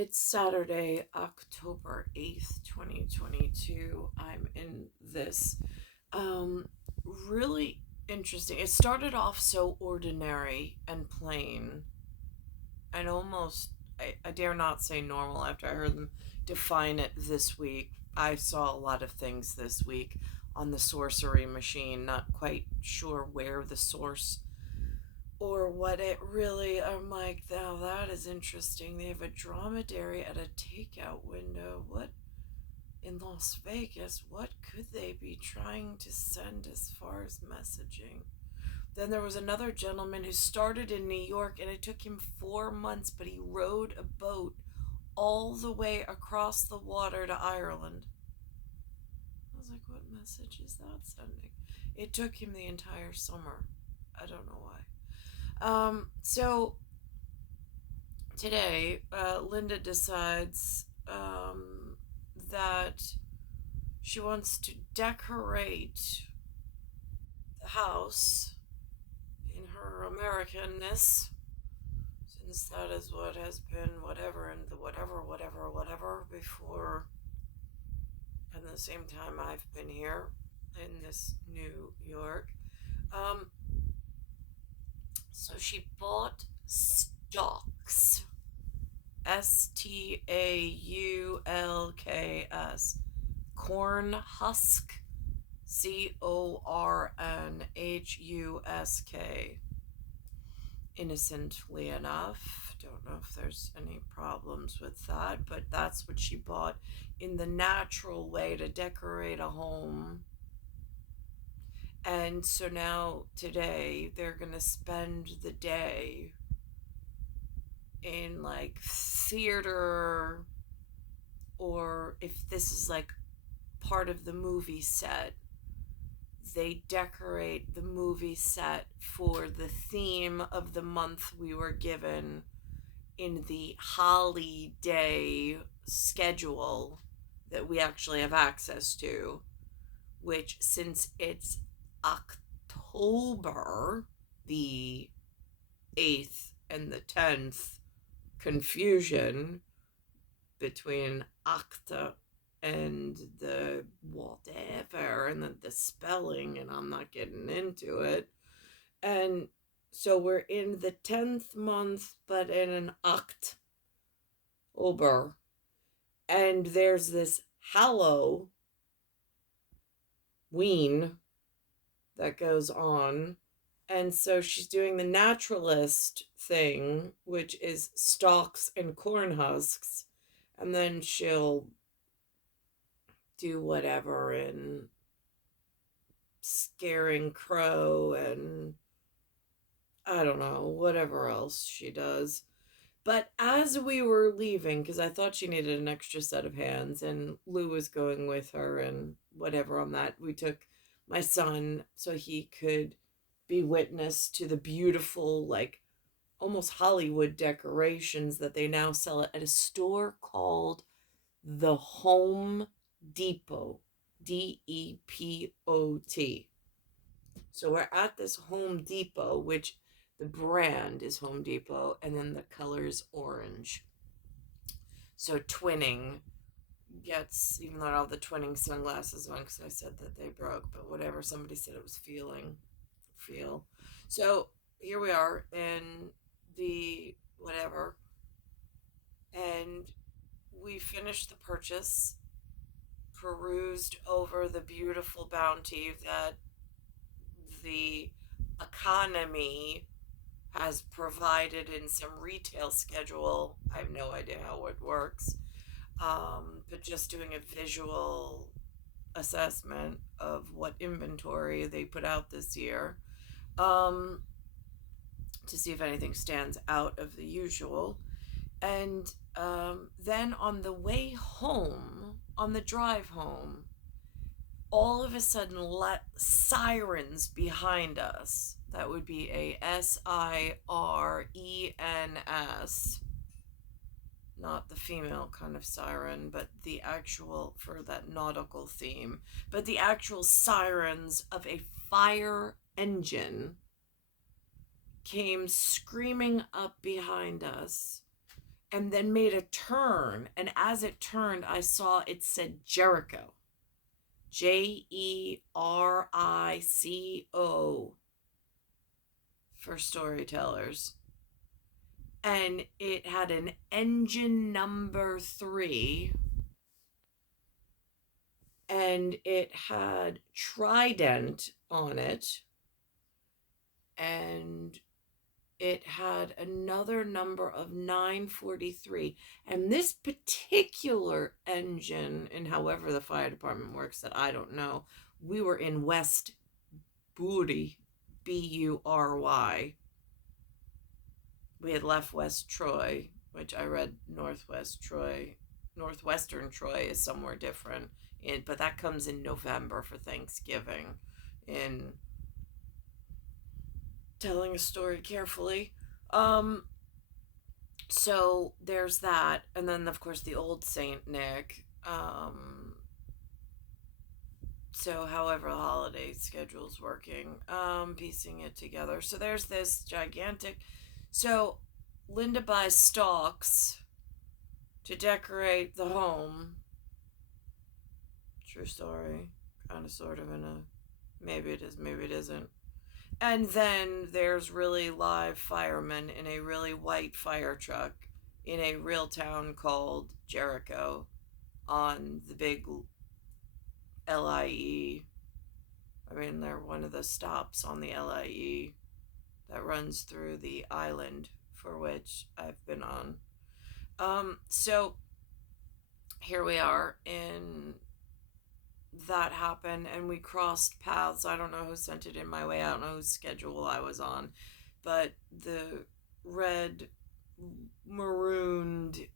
It's Saturday, October 8th, 2022. I'm in this um really interesting. It started off so ordinary and plain and almost I dare not say normal after I heard them define it this week. I saw a lot of things this week on the sorcery machine, not quite sure where the source or what it really. I'm like, now that is interesting. They have a dromedary at a takeout window. What in Las Vegas? What could they be trying to send as far as messaging? Then there was another gentleman who started in New York and it took him 4 months, but he rowed a boat all the way across the water to Ireland. I was like, what message is that sending? It took him the entire summer. I don't know why. So today, Linda decides that she wants to decorate the house in her Americanness, since that is what has been whatever and the whatever before, and the same time I've been here in this New York. Um, So she bought stalks. Staulks. Corn husk. Cornhusk. Innocently enough. Don't know if there's any problems with that, but that's what she bought in the natural way to decorate a home. And so now today they're going to spend the day in like theater, or if this is like part of the movie set, they decorate the movie set for the theme of the month we were given in the holiday schedule that we actually have access to, which since it's October the 8th and the 10th, confusion between Octa and the whatever and the spelling, and I'm not getting into it. And so we're in the 10th month, but in an October. And there's this Halloween that goes on. And so she's doing the naturalist thing, which is stalks and corn husks. And then she'll do whatever in scaring crow and I don't know, whatever else she does. But as we were leaving, because I thought she needed an extra set of hands, and Lou was going with her and whatever on that, we took my son so he could be witness to the beautiful, like almost Hollywood decorations that they now sell at a store called the Home Depot. Depot. So we're at this Home Depot, which the brand is Home Depot, and then the color is orange. So twinning gets, even though I don't have the twinning sunglasses on because I said that they broke, but whatever, somebody said it was feel. So here we are in the whatever, and we finished the purchase, perused over the beautiful bounty that the economy has provided in some retail schedule. I have no idea how it works, but just doing a visual assessment of what inventory they put out this year, um, to see if anything stands out of the usual. And then on the way home, on the drive home, all of a sudden sirens behind us. That would be a SIRENS, not the female kind of siren, but the actual, for that nautical theme, but the actual sirens of a fire engine came screaming up behind us. and then made a turn. And as it turned, I saw it said Jericho. Jericho for storytellers. And it had an engine number 3, and it had Trident on it, and it had another number of 943. And this particular engine, and however the fire department works, that I don't know, we were in West Bury, Bury. We had left West Troy, which I read Northwest Troy. Northwestern Troy is somewhere different, but that comes in November for Thanksgiving. In telling a story carefully. So there's that, and then of course the old Saint Nick. So however the holiday schedule's working, piecing it together. So there's this gigantic. So Linda buys stalks to decorate the home. True story. Kind of, sort of, in a maybe it is, maybe it isn't. And then there's really live firemen in a really white fire truck in a real town called Jericho on the big LIE. I mean, they're one of the stops on the LIE that runs through the island for which I've been on. So here we are, in that happened, and we crossed paths. I don't know who sent it in my way. I don't know whose schedule I was on, but the red marooned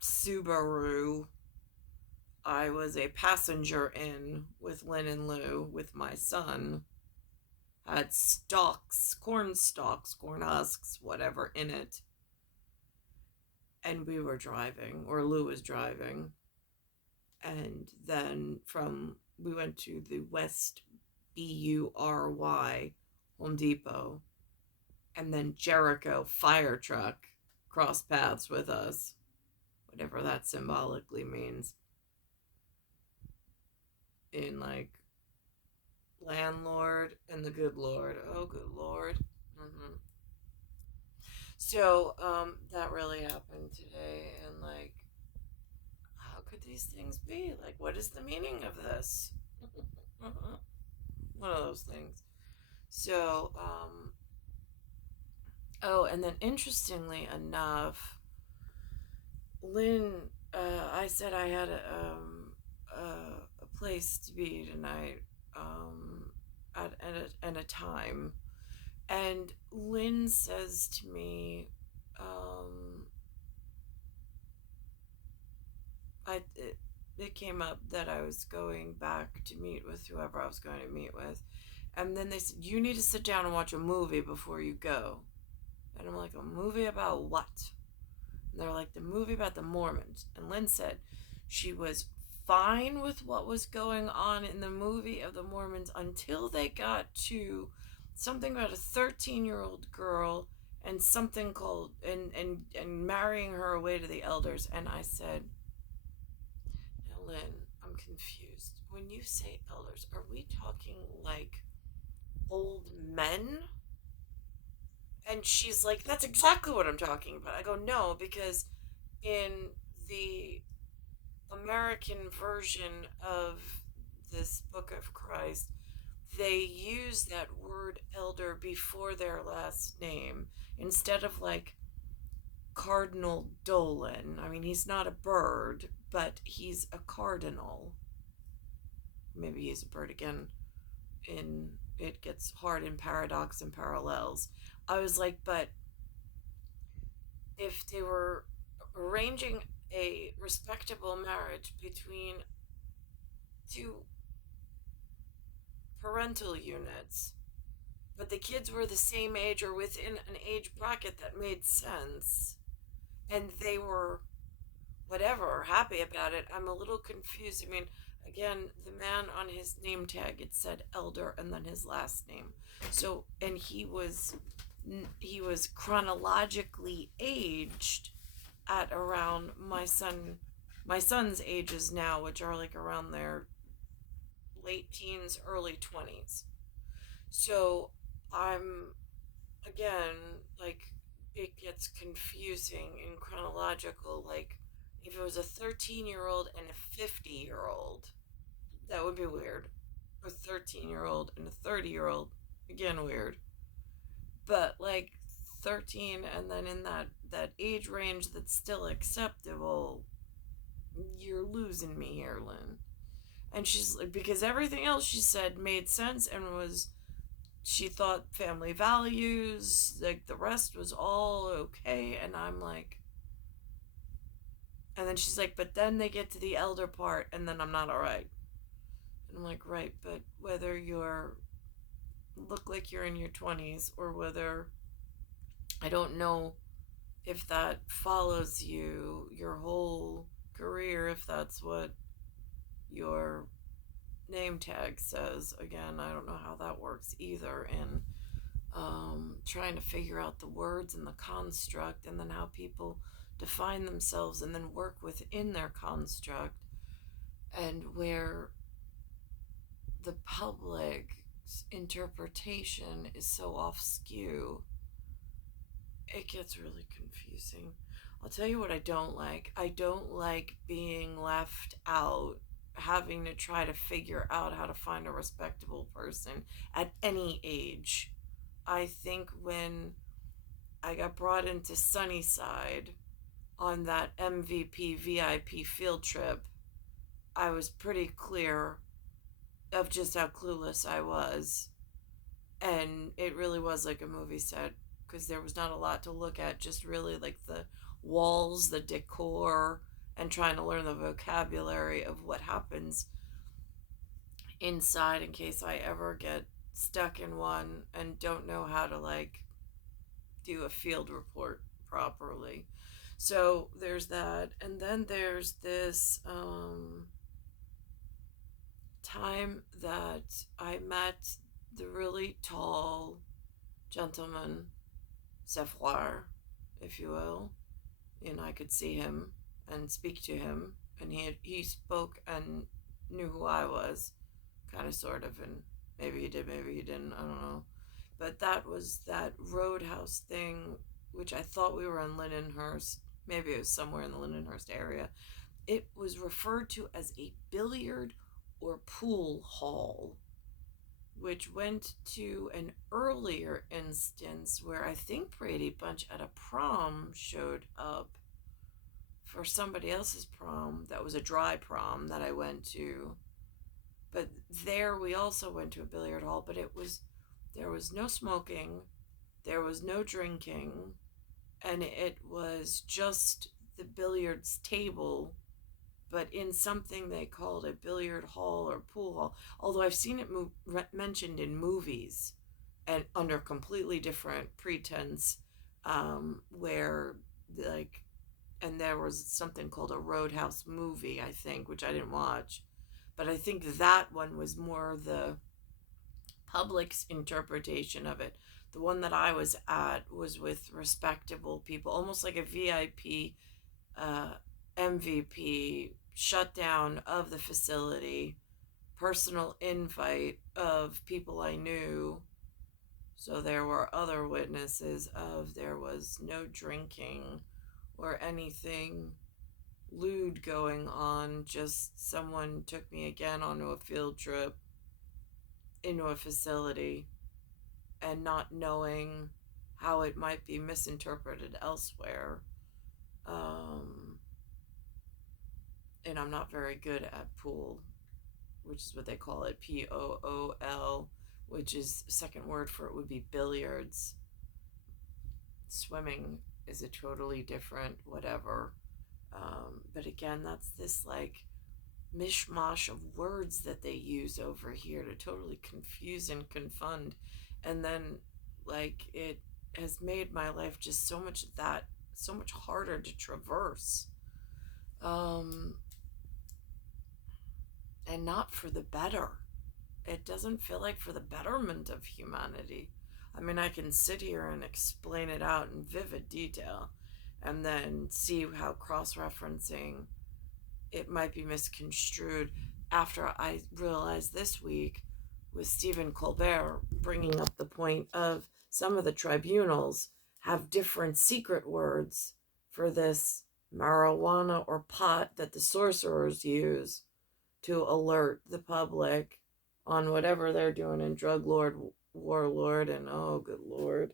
Subaru I was a passenger in with Lynn and Lou with my son had stalks, corn husks, whatever, in it. And we were driving, or Lou was driving. And then we went to the West Bury Home Depot. And then Jericho fire truck crossed paths with us, whatever that symbolically means. In like landlord and the good Lord. Oh, good Lord. Mm-hmm. So, that really happened today, and like, how could these things be? Like, what is the meaning of this? One of those things. So, oh, and then interestingly enough, Lynn, I said I had a place to be tonight, at a time. And Lynn says to me, it came up that I was going back to meet with whoever I was going to meet with. And then they said, you need to sit down and watch a movie before you go. And I'm like, a movie about what? And they're like, the movie about the Mormons. And Lynn said she was fine with what was going on in the movie of the Mormons until they got to something about a 13-year-old girl and something called and marrying her away to the elders. And I said, now Lynn, I'm confused. When you say elders, are we talking like old men? And she's like, that's exactly what I'm talking about. I go, no, because in the American version of this Book of Christ, they use that word elder before their last name instead of like Cardinal Dolan. I mean, he's not a bird, but he's a cardinal. Maybe he's a bird again. It gets hard in paradox and parallels. I was like, but if they were arranging a respectable marriage between two parental units, but the kids were the same age or within an age bracket that made sense, and they were whatever, happy about it, I'm a little confused. I mean, again, the man on his name tag, it said elder and then his last name. So, and he was chronologically aged at around my son's ages now, which are like around their late teens, early 20s. So I'm, again, like, it gets confusing in chronological. Like, if it was a 13-year-old and a 50-year-old, that would be weird. A 13-year-old and a 30-year-old, again, weird. But like 13 and then in that age range that's still acceptable, you're losing me here, Lynn. And she's like, because everything else she said made sense and was, she thought family values, like the rest was all okay. And I'm like, and then she's like, but then they get to the elder part and then I'm not all right. And I'm like, right, but whether you're look like you're in your 20s or whether, I don't know if that follows you your whole career, if that's what your name tag says. Again, I don't know how that works either. And trying to figure out the words and the construct, and then how people define themselves and then work within their construct, and where the public's interpretation is so off skew, it gets really confusing. I'll tell you what I don't like. I don't like being left out, having to try to figure out how to find a respectable person at any age. I think when I got brought into Sunnyside on that MVP VIP field trip, I was pretty clear of just how clueless I was. And it really was like a movie set, because there was not a lot to look at, just really like the walls, the decor, and trying to learn the vocabulary of what happens inside in case I ever get stuck in one and don't know how to like do a field report properly. So there's that. And then there's this time that I met the really tall gentleman, Savoir, if you will, and I could see him and speak to him, and he spoke and knew who I was, kind of, sort of, and maybe he did, maybe he didn't, I don't know. But that was that Roadhouse thing, which I thought we were in Lindenhurst. Maybe it was somewhere in the Lindenhurst area. It was referred to as a billiard or pool hall, which went to an earlier instance where I think Brady Bunch at a prom showed up for somebody else's prom. That was a dry prom that I went to. But there we also went to a billiard hall, but there was no smoking, there was no drinking, and it was just the billiards table, but in something they called a billiard hall or pool hall. Although I've seen it mentioned in movies and under completely different pretense, where like, and there was something called a Roadhouse movie, I think, which I didn't watch, but I think that one was more the public's interpretation of it. The one that I was at was with respectable people, almost like a VIP, MVP shutdown of the facility, personal invite of people I knew. So there were other witnesses of, there was no drinking or anything lewd going on, just someone took me again onto a field trip into a facility and not knowing how it might be misinterpreted elsewhere. And I'm not very good at pool, which is what they call it, POOL, which is second word for it would be billiards. Swimming is a totally different whatever. But again, that's this like mishmash of words that they use over here to totally confuse and confound. And then like it has made my life just so much harder to traverse. And not for the better. It doesn't feel like for the betterment of humanity. I mean, I can sit here and explain it out in vivid detail, and then see how cross-referencing it might be misconstrued. After I realized this week with Stephen Colbert bringing up the point of some of the tribunals have different secret words for this marijuana or pot that the sorcerers use to alert the public on whatever they're doing in drug lord, warlord, and oh, good lord,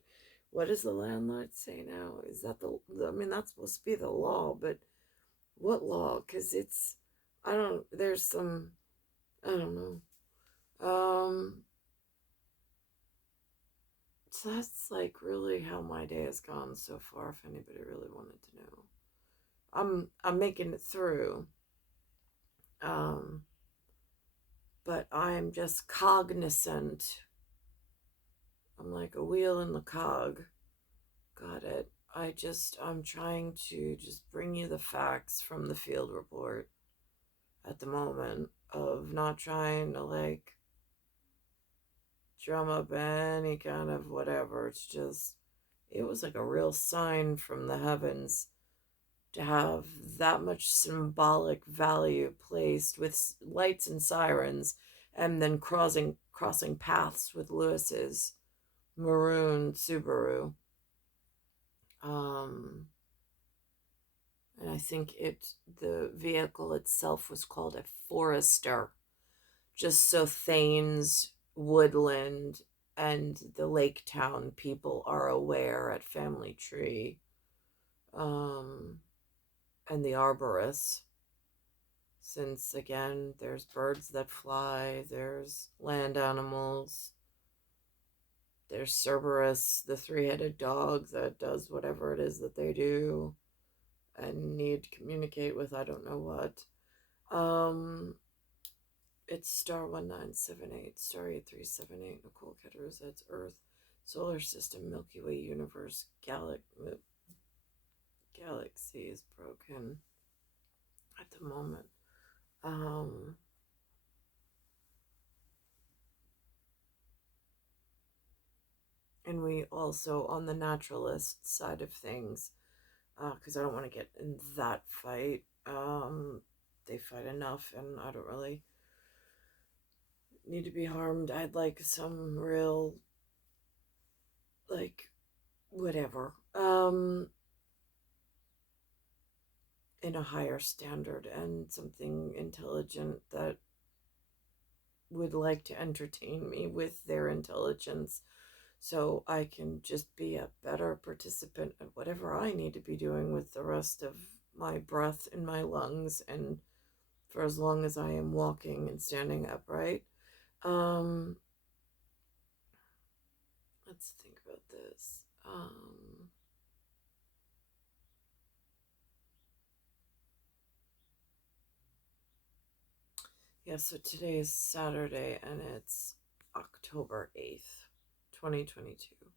what does the landlord say now? Is that I mean, that's supposed to be the law, but what law? Because I don't, there's some, I don't know. So that's like really how my day has gone so far, if anybody really wanted to know. I'm making it through. Um, but I'm just cognizant. I'm like a wheel in the cog. Got it. I'm trying to just bring you the facts from the field report at the moment of not trying to like drum up any kind of whatever. It's just, it was like a real sign from the heavens to have that much symbolic value placed with lights and sirens, and then crossing paths with Lewis's maroon Subaru. And I think the vehicle itself was called a Forester, just so Thanes, Woodland, and the Lake Town people are aware at Family Tree, and the Arborists. Since again, there's birds that fly, there's land animals, there's Cerberus, the three-headed dog that does whatever it is that they do and need to communicate with I don't know what. It's star 1978, star 8378, Nicole, Cattaruzza, it's Earth, solar system, Milky Way universe, galaxy is broken at the moment. And we also, on the naturalist side of things, because I don't want to get in that fight. They fight enough, and I don't really need to be harmed. I'd like some real, like, whatever, in a higher standard, and something intelligent that would like to entertain me with their intelligence so I can just be a better participant at whatever I need to be doing with the rest of my breath in my lungs, and for as long as I am walking and standing upright. Let's think about this. Yeah, so today is Saturday and it's October 8th, 2022.